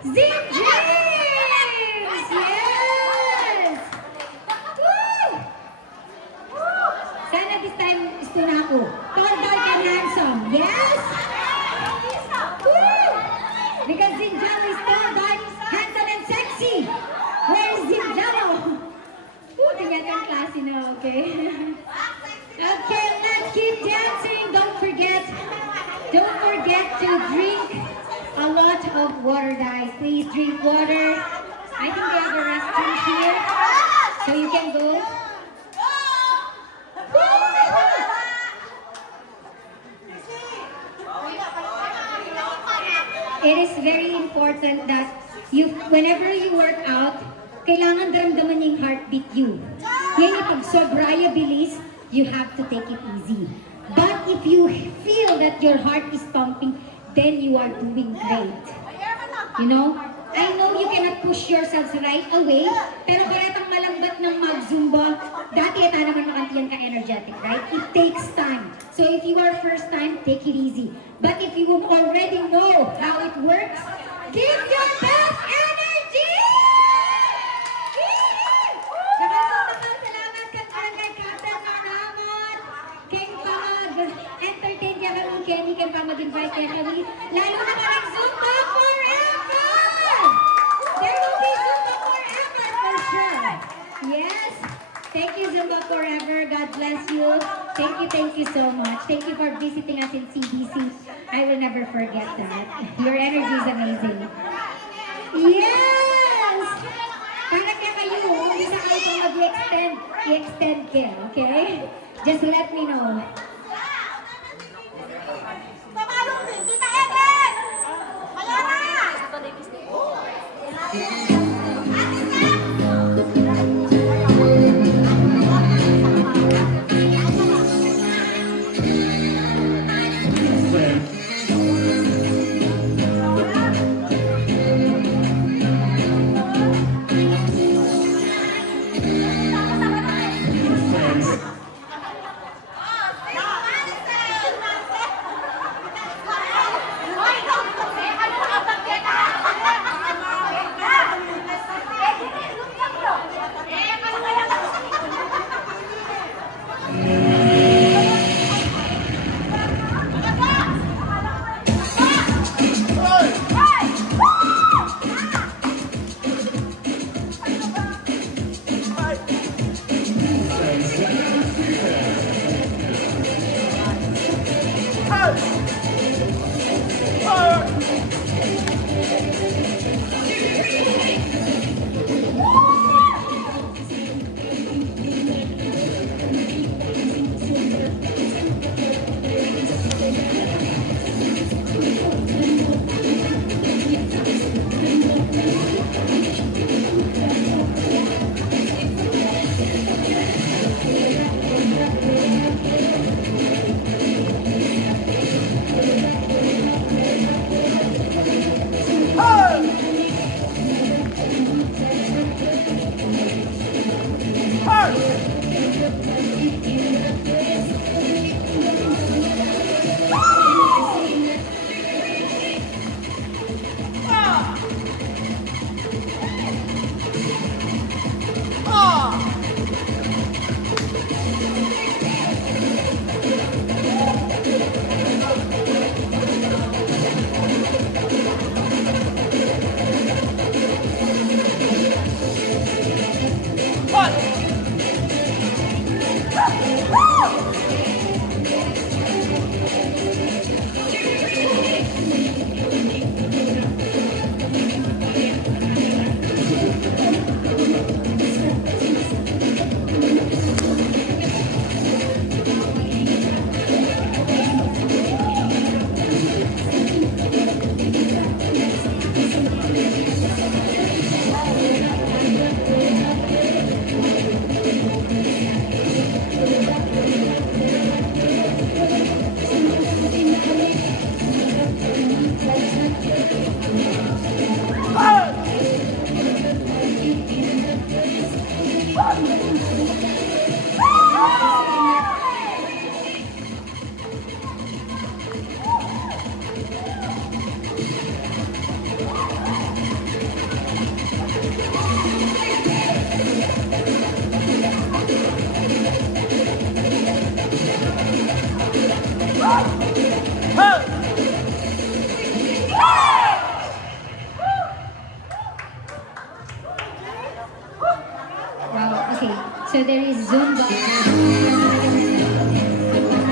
Zim James! Yes! Woo! Sana this time gusto na ako. Tall, dark, and handsome. Yes? Woo! Because Zim Jamo is tall, dark, handsome, and sexy. Where is Zim Jamo? Woo! Tingnan yung klase na, okay? Okay, let's keep dancing. Don't forget to drink a lot of water, guys. Please drink water. I think they have a restroom here, so you can go. It is very important that whenever you work out, kailangan daramdaman yung heartbeat you. Yan yung pag sobraya bilis, you have to take it easy. But if you feel that your heart is pumping, then you are doing great. You know? I know you cannot push yourselves right away, pero karatang malambat ng mag-zumba, dati ata naman makantiyan ka-energetic, right? It takes time. So if you are first time, take it easy. But if you already know how it works, give your best energy! Salamat ka kay Captain Manaman, kay entertain ka kami, Kenny, kay mag-invite ka kami, lalo na parang Zumba forever! There will be Zumba forever for sure. Yes. Thank you, Zumba forever. God bless you. Thank you so much. Thank you for visiting us in CBC. I will never forget that. Your energy is amazing. Yes! Para kaya kayo, kung isa kayo pang mag-extend, i-extend kayo, okay? Just let me know. Wow, okay. So there is Zumba.